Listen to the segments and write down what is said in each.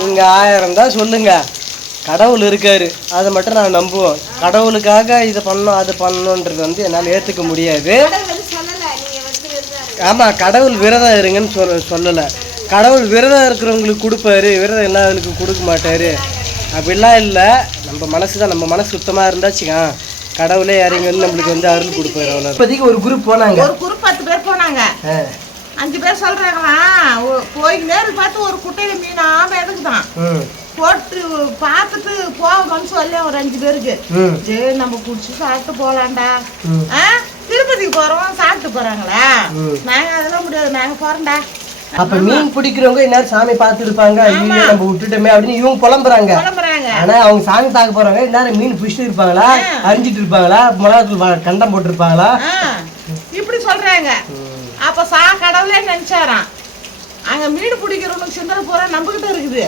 நீங்கள் 1000 தான் சொல்லுங்க, கடவுள் இருக்காரு, அதை மட்டும் நான் நம்புவோம். கடவுளுக்காக இதை பண்ணணும் அது பண்ணணுன்றது வந்து என்னால் ஏற்றுக்க முடியாது. ஆமாம், கடவுள் விரதம் இருங்கன்னு சொல்லலை. கடவுள் விரதம் இருக்கிறவங்களுக்கு கொடுப்பாரு, விரதம் இல்லாதவங்களுக்கு கொடுக்க மாட்டார் அப்படிலாம் இல்லை. நம்ம மனசு தான், நம்ம மனசு சுத்தமாக இருந்தாச்சுங்க கடவுளே இறங்கி வந்து நம்மளுக்கு வந்து அருள் கொடுப்பாரு. அவ்வளோ. இப்போதைக்கு ஒரு குரூப் போனாங்க, ஒரு குரூப் 10 பேர் போனாங்க. 5 பேர் சொல்றாங்களா, போய் நேருக்கு பார்த்து ஒரு குட்டையில மீன் எதுக்குதான் போட்டு பார்த்துட்டு போகணும்னு சொல்லி ஒரு 5 பேருக்கு சரி நம்ம குடிச்சு சாப்பிட்டு போலாம்டா. திருப்பதிக்கு போறோம் சாப்பிட்டு போறாங்களா, நாங்க அதெல்லாம் முடியாது, நாங்க போறோம்டா. அப்ப மீன் பிடிக்கிறவங்க எல்லாரும் சாமி பார்த்து இருப்பாங்க, நம்ம விட்டுட்டோமே அப்படின்னு இவங்க புலம்புறாங்க. ஆனா அவங்க சாமி பார்க்க போறாங்க, எல்லாரும் மீன் பிடிச்சிட்டு இருப்பாங்களா, அரிஞ்சிட்டு இருப்பாங்களா, மிளகாத்தூள் கண்டம் போட்டு இருப்பாங்களா, இப்படி சொல்றாங்க. அப்ப கடவுளே நினைச்சாராம், அங்க மீன் பிடிக்கிறவனுக்கு சிந்தனை பூரா நம்ம கிட்ட இருக்குது.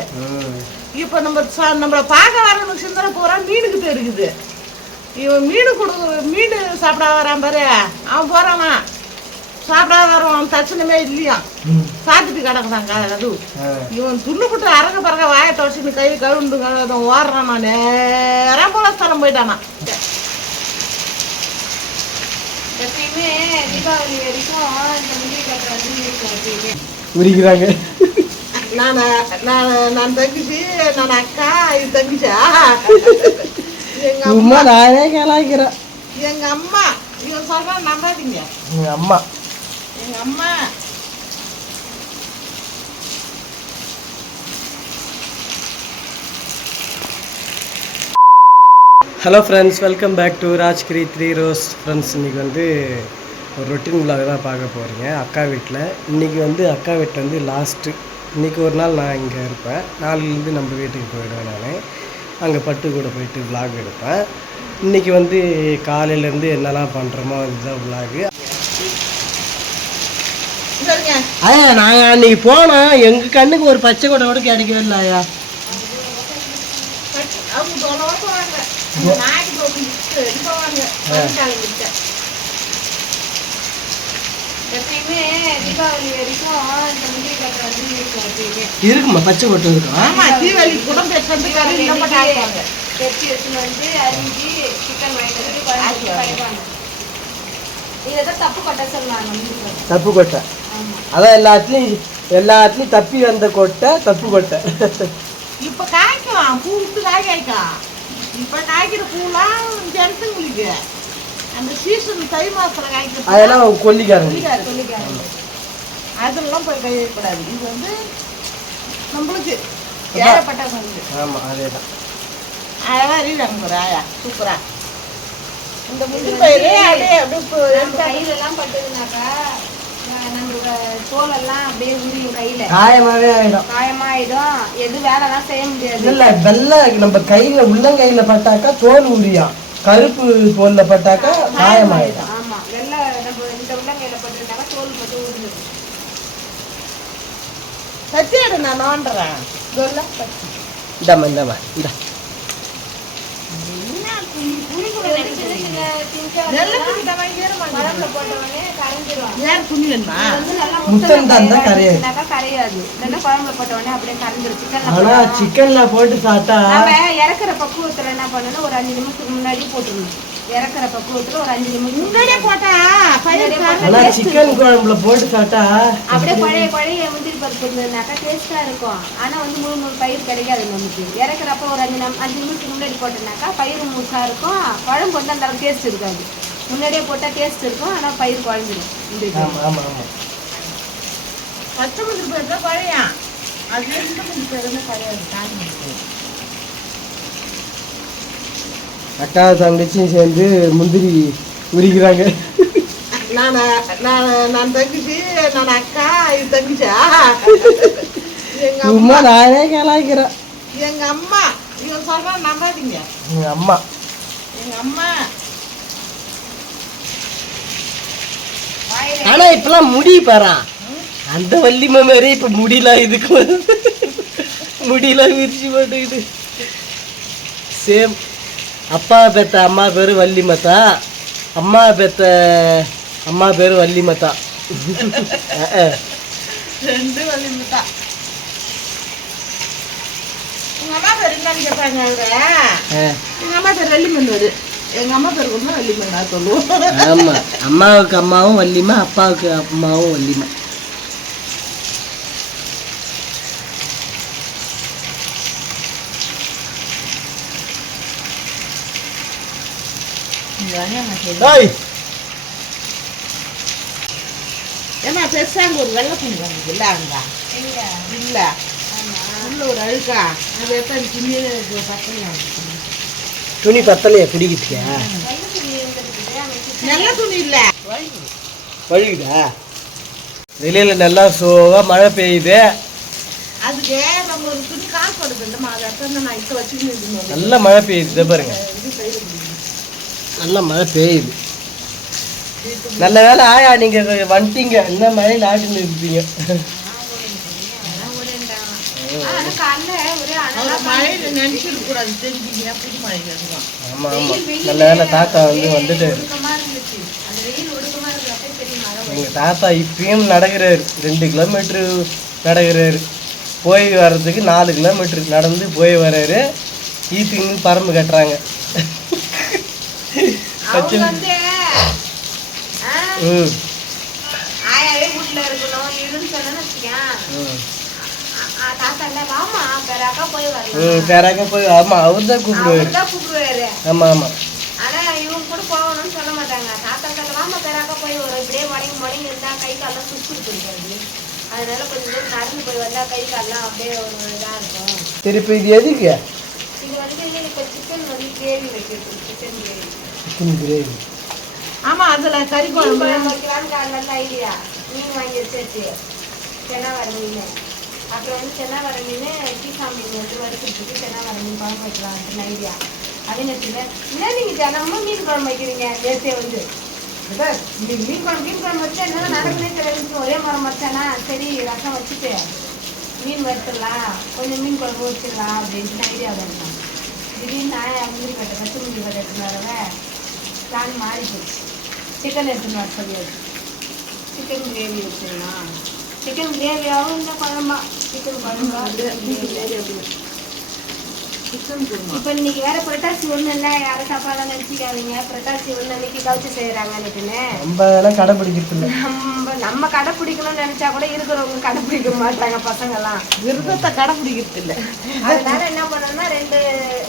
இப்ப நம்மள பார்க்க வரவனுக்கு சிந்தனை பூரா மீனுக்கிட்ட இருக்குது. இவன் மீன் சாப்பிட வரான் பாரு, அவன் போறானா சாப்பிடாத வருவான், தட்சணமே இல்லையா, சாப்பிட்டு கிடக்குதாங்க. அது இவன் துண்ணுக்குட்டு அரங்க பறக்க வாயை தொடச்சு கை கழுண்டு ஓடுறானா, நேரம் போல ஸ்தலம் போயிட்டானா. எப்பயுமே தீபாவளி வரைக்கும் உரிக்கிறாங்க. நான் தங்கிச்சு, நான் அக்கா, இது தங்கிச்சா எங்க அம்மா, நானே கேளாக்கிறேன். எங்க அம்மா இவன் சொல்றான் நம்பாதீங்க. எங்க அம்மா hello friends, welcome back to Rajgiri 3 roses. Friends, இன்றைக்கி வந்து ஒரு ரொட்டீன் விலாக தான் பார்க்க போகிறீங்க அக்கா வீட்டில். இன்றைக்கி வந்து அக்கா வீட்டில் வந்து லாஸ்ட்டு, இன்றைக்கி ஒரு நாள் நான் இங்கே இருப்பேன், நாளையிலேருந்து நம்ம வீட்டுக்கு போயிடுவேன். நான் அங்கே பட்டு கூட போயிட்டு விலாக் எடுப்பேன். இன்றைக்கி வந்து காலையிலேருந்து என்னெல்லாம் பண்ணுறோமோ அதுதான் விலாகு. ஐயா, நாங்கள் அன்றைக்கி போனோம், எங்கள் கண்ணுக்கு ஒரு பச்சை கொட்டை கூட கிடைக்கவே இல்லை. ஐயா இருக்குமா பச்சை கொட்டை இருக்கும். ஆமா, தீபாவளி கூட தப்பு கொட்டை அதான் எல்லாத்துலயும் தப்பி வந்த கொட்டை தப்பு கொட்டை. இப்ப காய்க்கும், பூ விட்டு காய்க்கும். இப்ப காய்க்கிற பூலாம் ஜனத்துங்களுக்கு அந்த சீசன் தை மாசத்துல காய்க்கிற அதெல்லாம் கொல்லிக்காரங்க. அதெல்லாம் போய் கை வைக்கக்கூடாது. இது வந்து நம்மளுக்கு ஏகப்பட்டவங்களுக்கு. ஆமா, அதேதான். அழகா அறிவாங்க ஒரு ஆயா சூப்பரா. இந்த முந்திரி பயிரே அப்படியே கையிலெல்லாம் பட்டதுனாக்கா நம்ம தோலெல்லாம் அப்படியே உரியும், கையில காயமாயிடும், எது வேலைலாம் செய்ய முடியாது. இல்ல வெள்ளை நம்ம கையில உள்ளங்கையில பட்டாக்கா தோல் உரியும், கருப்பு தோல்ல பட்டாக்கா காயமாயிடும். ஆமா, வெள்ளை நம்ம இந்த உள்ளங்கையில பட்டுட்டாக்கா தோல் மட்டும் உரிஞ்சிடும். சத்தியாடு நான் நோண்டுறேன். இந்தாமா இந்தா சிக்கன்ல போட்டு சாப்பிட்டா இறக்குற பக்குவத்துல என்ன பண்ணணும், ஒரு 5 நிமிஷத்துக்கு முன்னாடி போட்டுருணும். இறக்குற பக்குவத்துல ஒரு 5 நிமிஷம் முன்னாடியே போட்டா சிக்கன் குழம்புல போட்டு சாப்பிட்டா அப்படியே பழைய முந்திரி பருப்பு இருந்ததுனாக்கா டேஸ்டா இருக்கும். ஆனா வந்து முழு பயிர் கிடைக்காது நமக்கு. இறக்குறப்ப ஒரு 5 நிமிஷத்துக்கு முன்னாடி போட்டோம்னாக்கா பயிர் முழுசா இருக்கும், குழம்பு வந்து அந்த அளவுக்கு டேஸ்ட் இருக்காது. முன்னாடியே போட்டா டேஸ்ட் இருக்கும், ஆனா பயிர் குழஞ்சிடும். பச்சை முந்திரி பயிர் தான் பழைய, அது முந்திரி பயிர் பழைய. அக்கா தங்கச்சியும் சேர்ந்து முந்திரி உரிக்கிறாங்க. நான் தங்கிச்சு, நான் அக்கா, இது தங்கிச்சா அம்மா, நானே கேளாக்கிறேன். எங்க அம்மா இவன் சொல்றான் நம்பாதீங்க. எங்க அம்மா ஆனா இப்பெல்லாம் முடி பாரா, அந்த வள்ளிமா மாதிரி இப்ப முடியலாம், இதுக்கு முடியலாம் விரிச்சு போட்டுக்கிட்டு சேம். அப்பா பெத்த அம்மா பேரு வள்ளிமத்தா, அம்மா பெத்த அம்மா பேரு வள்ளிமத்தா. 2 வள்ளிமத்தா. எங்கள் அம்மா பேர் என்னன்னு கேட்பாங்க அவங்க. ஆ. எங்கள் அம்மா பேர் வள்ளிமன் வருது. எங்கள் அம்மா பேர் கூட வள்ளிமன் நான் சொல்லுவோம். ஆமாம், அம்மாவுக்கு அம்மாவும் வள்ளிமா, அப்பாவுக்கு அம்மாவும் வள்ளிமா. ஏமா பெருசா அங்கே ஒரு வெள்ளை துணி வந்தது இல்லை அங்கே இல்லை உள்ள ஒரு அழுக்கா அது எப்போ துணி பத்தலையா துணி பத்தலையா குடிக்கிட்டியா? நல்ல துணி இல்லை வழுகுதா? வெளியில் நல்லா சோவா மழை பெய்யுது. அதுக்கு நம்ம ஒரு துணி காசு படுது இல்லைம்மா அதை எப்போ நான் இப்போ வச்சுக்கணும். நல்லா மழை பெய்யுது பாருங்க, நல்லா மழை பெய்யுது. நல்ல வேலை ஆயா நீங்கள் வந்துட்டீங்க, இந்த மழையில் ஆட்டுன்னு இருப்பீங்க. மழையில் நினைச்சிருக்க கூடாது தெரிஞ்சுங்க, புது மழைக்கு அதுதான். ஆமாம் ஆமாம், நல்ல வேலை தாத்தா வந்துட்டு. எங்கள் தாத்தா இப்பயும் நடக்கிறாரு, 2 கிலோமீட்ரு நடக்கிறாரு. போய் வர்றதுக்கு 4 கிலோமீட்டரு நடந்து போய் வர்றாரு. ஈத்துக்கு பரம்பு கட்டுறாங்க. ஆயாவே வீட்டுல இருக்கணும் இருன்னு சொன்னேன்னு வச்சுக்கேன். தாத்தா இல்ல வாமா பேராக்கா போய் வரலாம். பேராக்கா போய், ஆமா அவர்தான் கூப்பிடுவாரு. ஆமா ஆமா. ஆனா இவங்க கூட போகணும்னு சொல்ல மாட்டாங்க. தாத்தா சொல்ல வாமா பேராக்கா போய் வரும். இப்படியே மடங்கி இருந்தா கை காலெல்லாம் சுட்டு போயிடுவாரு. அதனால கொஞ்சம் தூரம் நடந்து போய் வந்தா கை காலெல்லாம் அப்படியே ஒரு இதா இருக்கும். சரி, இப்போ இது எதுக்கு? இது வந்து இப்போ சிக்கன் வந்து கிரேவி வைக்கிறது. Chicken gravy. ஆமா, அதுல கறி குழம்பு வைக்கலான்னு நல்ல ஐடியா. மீன் வாங்கி வச்சாச்சு, சென்னாவர மீன். அப்புறம் வந்து சென்னாவர மீன் கீசா மீன் வந்து வறுக்கிறதுக்கு சென்னாவர மீன் குழம்பு வைக்கலான்ட்டு ஐடியா. அதே நேரத்தில் என்ன நீங்கள் தினமும் மீன் குழம்பு வைக்கிறீங்க? நேற்றே வந்து மீன் குழம்பு வச்சா என்ன நடக்குன்னே தெரியாது. ஒரே மரம் வச்சானா சரி ரசம் வச்சுட்டு மீன் வறுத்துடலாம், கொஞ்சம் மீன் குழம்பு வச்சிடலாம் அப்படின்ட்டு ஐடியா வரலாம். திடீர்னு நான் முந்திரி கட்டை பச்சை முந்திரி கட்டை எடுத்துனாரவே பிளான் மாறி போச்சு. சிக்கன் எடுத்துன்னு வர சொல்லியாச்சு. சிக்கன் கிரேவி வச்சுக்கலாம். சிக்கன் கிரேவியாகவும் இந்த குழம்பா சிக்கன் குழம்பா சிக்கன் குருமா. இப்போ இன்னைக்கு வேற புரட்டாசி ஒன்றும் இல்லை, யாரும் தப்பாலாம் நினச்சிக்காதீங்க. புரட்டாசி ஒன்று அன்னைக்கு கவுச்சு செய்கிறாங்கன்னுட்டுன்னு நம்ம அதெல்லாம் கடைப்பிடிக்கிறது இல்லை. நம்ம கடைப்பிடிக்கணும்னு நினச்சா கூட இருக்கிறவங்க கடைப்பிடிக்க மாட்டாங்க பசங்கள்லாம். விரதத்தை கடைப்பிடிக்கிறது இல்லை. அதனால என்ன பண்ணோம்னா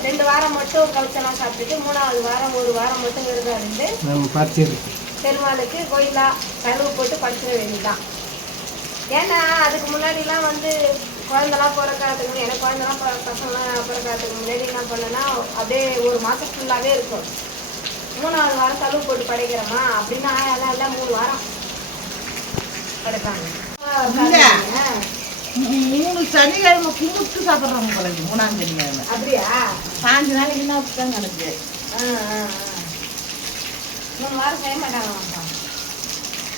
ரெண்டு வாரம் மட்டும் கவுச்செல்லாம் சாப்பிட்டுட்டு 3வது வாரம் 1 வாரம் மட்டும் விரதம் இருந்து நம்ம பார்த்துருக்கு பெருமாளுக்கு கோயிலா கழுவு போட்டு படிச்சிட வேண்டியதுதான். ஏன்னா அதுக்கு முன்னாடிலாம் வந்து குழந்தெல்லாம் பிறக்காததுக்கு, எனக்கு குழந்தெல்லாம் பசங்களாம் பிறக்காததுக்கு முன்னாடி என்ன பண்ணேன்னா அப்படியே 1 மாதம் ஃபுல்லாகவே இருக்கும். 3வது வாரம் கழுவு போட்டு படைக்கிறோமா அப்படின்னா எல்லாம் இல்லை 3 வாரம் படைப்பாங்க. 3 சனிக்கிழமை கும்பிட்டு சாப்பிட்றாங்க குழந்தை. 3ஆம் சனிக்கிழமை அப்படியா? 5 நாளைக்கு என்ன தான் கணக்கு. 3 வாரம் செய்ய மாட்டாங்க.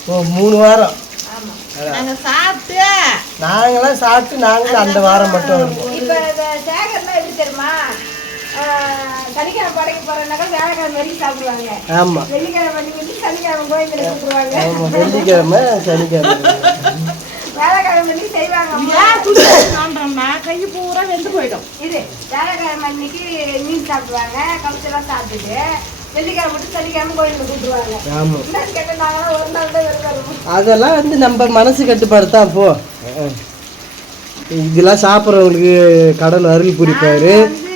ஓ, 3 வாரம். ஆமாம், நாங்கள் சாப்பிட்டு நாங்களாம் சாப்பிட்டு நாங்களும் அந்த வாரம் மட்டும் வருவோம். இப்போ இந்த சேகர்லாம் எப்படி தெரியுமா? சனிக்கிழமை படைக்க போறேன்னாக்கா வியாழக்கிழமை வரைக்கும் சாப்பிடுவாங்க. ஆமாம் வெள்ளிக்கிழமை வந்து சனிக்கிழமை கோயிலுக்கு கூப்பிடுவாங்க. ஆமாம், வெள்ளிக்கிழமை சனிக்கிழமை வியாழக்கிழமை அன்னைக்கு செய்வாங்க. சாப்பிட்டோம்னா கை பூரா வெந்து போயிடும். இது வியாழக்கிழமை அன்னைக்கு மீன் சாப்பிடுவாங்க, கவுச்செல்லாம் சாப்பிட்டுட்டு வெள்ளிக்கிழமை மட்டும் சனிக்கிழமை கோயிலுக்கு கூப்பிடுவாங்க. ஆமாம், என்னன்னு கேட்டால் நாங்களாம் ஒரு நாள் தான் வெறும். அதெல்லாம் வந்து நம்ம மனசு கட்டுப்பாடு தான். அப்போ இதெல்லாம் சாப்பிட்றவங்களுக்கு கடவுள் அருள் புரிப்பாரு,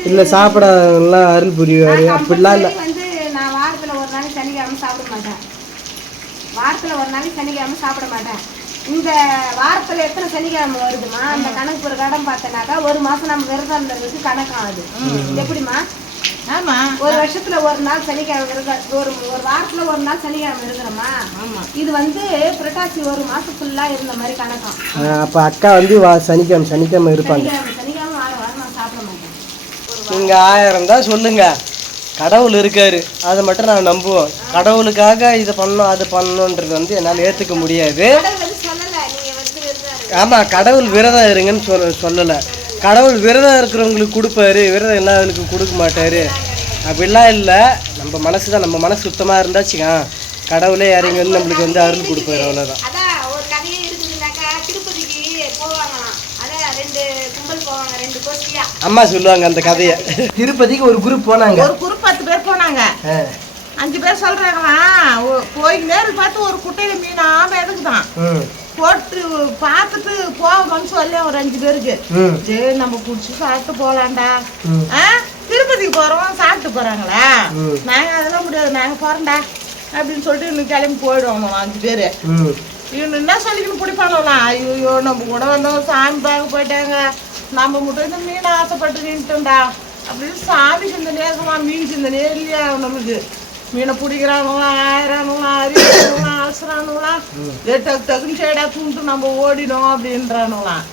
இல்லை சாப்பிடாதவங்களாம் அருள் புரிவாரு, அப்படிலாம் இல்லை. வந்து நான் வாரத்தில் ஒரு நாளைக்கு சனிக்கிழமை சாப்பிட மாட்டேன். வாரத்தில் ஒரு நாளைக்கு சனிக்கிழமை சாப்பிட மாட்டேன். இந்த வாரத்தில் எத்தனை சனிக்கிழமை வருதுமா அந்த கணக்கு பிரகாரம் பார்த்தனாக்கா 1 மாதம் நம்ம விரதம் இருந்ததுக்கு கணக்காகுது. எப்படிமா? ஆமா, ஒரு வருஷத்துல 1 நாள் சனிக்கிழமை விரதம், ஒரு வாரத்துல 1 நாள் சனிக்கிழமை இருக்கிறோமா? ஆமா. இது வந்து புரட்டாசி 1 மாசம் ஃபுல்லா இருந்த மாதிரி கணக்கம். அப்போ அக்கா வந்து சனிக்கிழமை இருப்பாங்க. சனிக்கிழமை வாரம் நான் சாப்பிட மாட்டேன். நீங்கள் 1000 தான் சொல்லுங்க, கடவுள் இருக்காரு, அதை மட்டும் நான் நம்புவோம். கடவுளுக்காக இதை பண்ணணும் அது பண்ணணுன்றது வந்து என்னால் ஏற்றுக்க முடியாது. சொல்லல நீங்க வந்து விரதம். ஆமாம், கடவுள் விரதம் இருங்கன்னு சொல்லலை. கடவுள் விரதம் இருக்கிறவங்களுக்கு கொடுப்பாரு, விரதம் இல்லாதவங்களுக்கு கொடுக்க மாட்டார், அப்படிலாம் இல்லை. நம்ம மனசு தான், நம்ம மனசு சுத்தமாக இருந்தாச்சுங்க கடவுளே இறங்கி வந்து நம்மளுக்கு வந்து அருள் கொடுப்பாரு, அவ்வளோதான். அதான் ஒரு கதையே இருக்குதுன்னாக்கா திருப்பதிக்கு போவாங்களாம். அதான் 2 கும்பல் போவாங்க, 2 கோஷ்டி ஐடியா. அம்மா சொல்லுவாங்க அந்த கதையை. திருப்பதிக்கு ஒரு குரூப் போனாங்க. ஒரு குரூப் 10 பேர் போனாங்க. 5 பேர் சொல்றாங்களா, போய் நேருக்கு பார்த்து ஒரு குட்டையில மீனாம எதுக்குதான் போட்டு பார்த்துட்டு போகணும்னு சொல்லி ஒரு 5 பேருக்கு சரி நம்ம குடிச்சு சாப்பிட்டு போலாம்டா. திருப்பதிக்கு போறோம் சாப்பிட்டு போறாங்களா, நாங்க அதெல்லாம் முடியாது நாங்க போறோம்டா அப்படின்னு சொல்லிட்டு இன்னும் கிளம்பி போயிடுவோம் 5 பேரு. இவனு என்ன சொல்லிக்கணும் பிடிப்பாங்களாம், ஐயோ நம்ம கூட வந்தவங்க சாமி பார்க்க போயிட்டாங்க, நம்ம மட்டும் இந்த மீன் ஆசைப்பட்டு நின்றுட்டோம்டா அப்படின்னு சாமி சிந்தனையே இருக்கலாம். மீன் சிந்தனையே இல்லையா நம்மளுக்கு. மீனை பிடிக்கிறானுங்களா, ஆயிரானுங்களா, அறிவானுங்களா, அலசுறானுங்களா, டக்கு டக்குன்னு சைடா தூண்டு நம்ம ஓடிடும் அப்படின்றானுங்களாம்.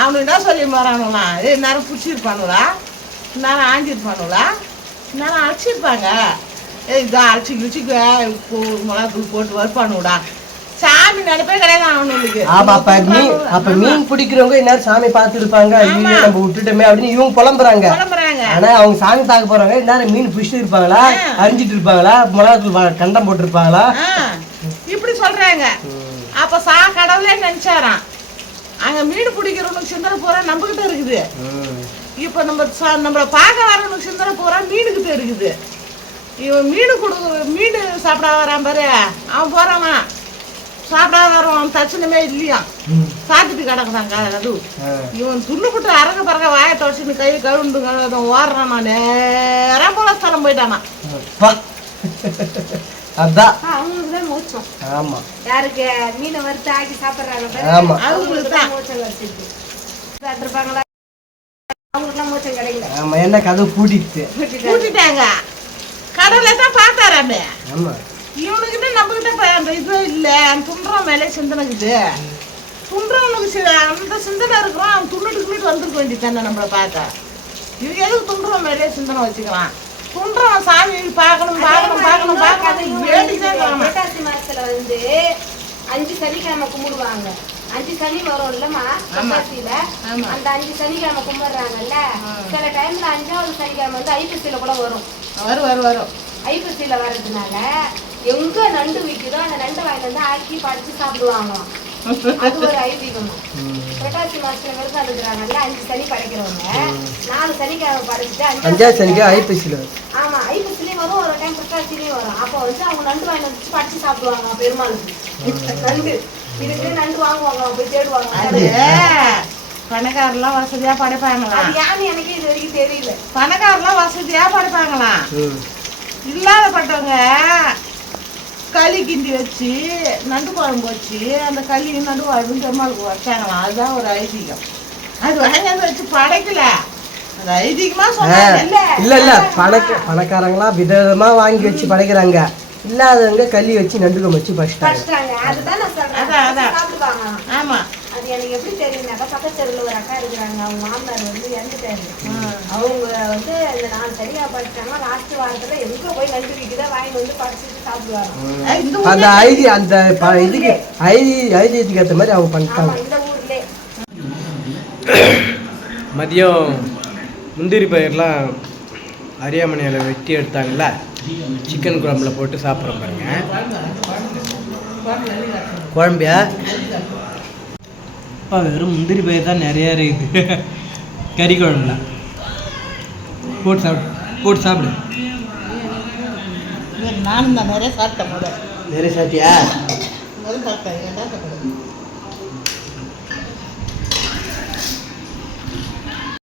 அவனுக்கு என்ன சொல்லி மாறானுங்களாம், நேரம் பிடிச்சிருப்பானுங்களா, நேரம் ஆஞ்சிருப்பானுங்களா, நேரம் அழைச்சிருப்பாங்க, இதான் அழைச்சி கிழிச்சிக்க மிளகாத்தூள் போட்டு வறுப்பானுடா. சாமி நினைப்பே கிடையாது அவனுக்கு. அப்ப மீன் பிடிக்கிறவங்க எல்லாரும் சாமி பார்த்துருப்பாங்க, நம்ம விட்டுட்டோமே அப்படின்னு இவங்க புலம்புறாங்க. ஆனா அவங்க சாமி பார்க்க போறாங்க, எல்லாரும் மீன் பிடிச்சிட்டு இருப்பாங்களா, அரிஞ்சிட்டு இருப்பாங்களா, மிளகாத்தூள் கண்டம் போட்டு இருப்பாங்களா, இப்படி சொல்றாங்க. அப்ப கடவுளே நினைச்சாராம், அங்க மீன் பிடிக்கிறவனுக்கு சிந்தனை பூரா நம்மகிட்ட இருக்குது. இப்ப நம்மள பார்க்க வரவனுக்கு சிந்தனை பூரா மீனுக்கிட்ட இருக்குது. இவன் மீன் சாப்பிட வரான் பாரு, அவன் போறானா சாப்பிடாத வரும் தட்சணமே இல்லையா, சாப்பிட்டு கிடக்குறாங்க. அது இவன் துண்ணுக்கிட்டு அரங்க பறக்க வாயை தொடச்சுன்னு கை கழுண்டு ஓடுறானா, நேரம் போல ஸ்தலம் போயிட்டானா. அதான் அவங்களுக்குதான் மோச்சம். ஆமா, யாருக்கு மீனை வறுத்து ஆக்கி சாப்பிடுறாங்க அவங்களுக்கு தான் மோச்சம் கிடைச்சிருக்கு. சாப்பிட்டுருப்பாங்களா, அவங்களுக்குலாம் மோச்சம் கிடைக்கல. ஆமா, என்ன கதவு பூட்டிட்டாங்க. கடவுளை தான் பார்த்தாராமே. ஆமா, இவனுக்கிட்ட நம்மகிட்ட அந்த இதுவே இல்லை, துண்டுறோம் மேலே சிந்தனைக்குது. துண்டுறவனுக்கு அந்த சிந்தனை இருக்கிறோம், அவன் துண்ணுட்டு வந்துருக்க வேண்டியது தானே நம்மளை பார்க்க. இவங்க எதுக்கு துண்டுறோம் மேலே சிந்தனை வச்சுக்கலாம். துண்டுறோம் சாமி பார்க்கணும் பார்க்கணும் பார்க்கணும் பார்க்கணும் வேண்டிதான். புரட்டாசி மாசத்துல வந்து 5 சனிக்கிழமை கும்பிடுவாங்க. 5 சனி வரும் இல்லம்மா புரட்டாசியில, அந்த 5 சனிக்கிழமை கும்பிடுறாங்கல்ல. சில டைம்ல 5வது சனிக்கிழமை வந்து ஐப்பசியில கூட வரும். வரும் ஐப்பசியில வர்றதுனால எங்க நண்டு விற்குதோ அந்த நண்டு வாங்கி வந்து ஆக்கி படிச்சு சாப்பிடுவாங்களாம். அது ஒரு ஐதீகம். புரட்டாசி மாசத்துல விரதம் இருக்கிறாங்கல்ல, 5 சனி படைக்கிறவங்க 4 சனிக்கிழமை படைச்சிட்டு 5வது சனிக்கு ஐப்பசியில. ஆமா, ஐப்பசிலையும் வரும், ஒரு டைம் புரட்டாசிலையும் வரும். அப்போ வந்து அவங்க நண்டு வாங்கி வந்து படிச்சு சாப்பிடுவாங்க பெருமாளுக்கு. நண்டு இதுக்கு நண்டு வாங்குவாங்க, போய் தேடுவாங்க. பணக்காரெல்லாம் வசதியா படைப்பாங்களா, யான்னு எனக்கு இது வரைக்கும் தெரியல. பணக்காரெல்லாம் வசதியா படைப்பாங்களா, இல்லாதப்பட்டவங்க களி கிண்டி வச்சு நண்டு குழம்பு வச்சு அந்த களி நண்டு குழம்பு பெருமாளுக்கு வச்சாங்களாம். அதுதான் ஒரு ஐதீகம். அது வாங்கி வச்சு படைக்கல, அது ஐதீகமா சொன்னாங்க. இல்ல பணக்காரங்களா விதவிதமா வாங்கி வச்சு படைக்கிறாங்க, இல்லாதவங்க களி வச்சு நண்டுகம் வச்சு படைச்சிட்டாங்க. அதுதான் நான் சொல்றேன், சாப்பிடுவாங்க. ஆமா, அது எனக்கு எப்படி தெரியும்னாக்கா, பக்கத்தெருவில் ஒரு அக்கா இருக்கிறாங்க, அவங்க மாமனார் வந்து இறந்துட்டாரு. அவங்க வந்து இந்த 4 சரியா படிச்சாங்க. லாஸ்ட் வாரத்துல எங்க போய் நண்டு விற்குதா வாங்கி வந்து படிச்சுட்டு சாப்பிடுவாங்க. அந்த இதுக்கு ஐதீகத்துக்கு ஏற்ற மாதிரி அவங்க பண்ணிட்டாங்க. இந்த ஊர்ல மதியம் முந்திரி பயிரெலாம் அரியாமனையில் வெட்டி எடுத்தாங்கல்ல, சிக்கன் குழம்புல போட்டு சாப்பிட்றோம் பாருங்க. குழம்பியா அப்பா, வெறும் முந்திரி பயிர் தான் நிறையா இருக்குது கறி குழம்புல போட்டு சாப்பிடு. நானும் தான் நிறைய சாப்பிட்டேன். நிறைய சாப்பிட்டியா? சாப்பிட்டேன்.